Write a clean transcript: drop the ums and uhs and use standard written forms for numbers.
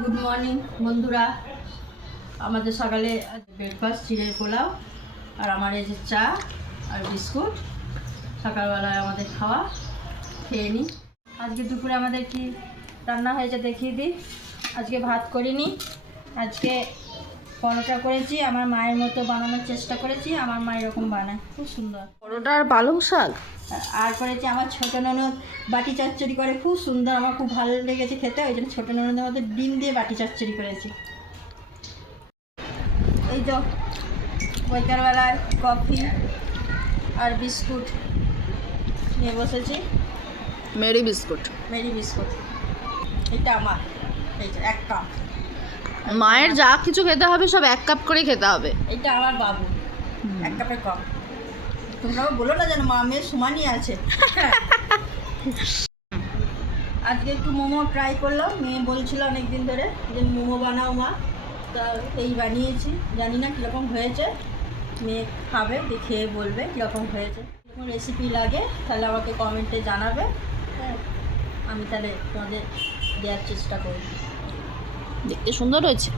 Good morning বন্ধুরা। আমাদের সকালে ব্রেকফাস্ট চিড়ের পোলাও আর আমার এই যে চা আর বিস্কুট সকালবেলায় আমাদের খাওয়া, খেয়ে নিই। আজকে দুপুরে আমাদের কি রান্না হয়েছে দেখিয়ে দিই। আজকে ভাত করিনি, আজকে পরোটা করেছি। আমার মায়ের মতো বানানোর চেষ্টা করেছি, আমার মা এরকম বানায়, খুব সুন্দর। পরোটা আর পালং শাক আর করেছি আমার ছোটো ননদ বাটি চচ্চড়ি করে, খুব সুন্দর, আমার খুব ভালো লেগেছে খেতে, ওই জন্য ছোটো ননদের মধ্যে ডিম দিয়ে বাটি চচ্চড়ি করেছি। এই তো বিকালবেলায় কফি আর বিস্কুট নিয়ে বসেছি। Mary biscuit. মেরি বিস্কুট, এটা আমার, এই যে 1 কাপ। মায়ের যা কিছু খেতে হবে সব 1 কাপ করে খেতে হবে। এটা আমার বাবু, 1 কাপের কম। তোমরাও বলো না যেন মা মেয়ের সমানই আছে। আজকে একটু মোমো ট্রাই করলাম, মেয়ে বলছিল অনেক দিন ধরে যে মোমো বানাও মা, তা এই বানিয়েছি। জানি না কীরকম হয়েছে, মেয়ে খাবে, দেখে বলবে কীরকম হয়েছে। যখন রেসিপি লাগে তাহলে আমাকে কমেন্টে জানাবে, হ্যাঁ, আমি তাহলে তোমাদের দেওয়ার চেষ্টা করব। দেখতে সুন্দর হয়েছে।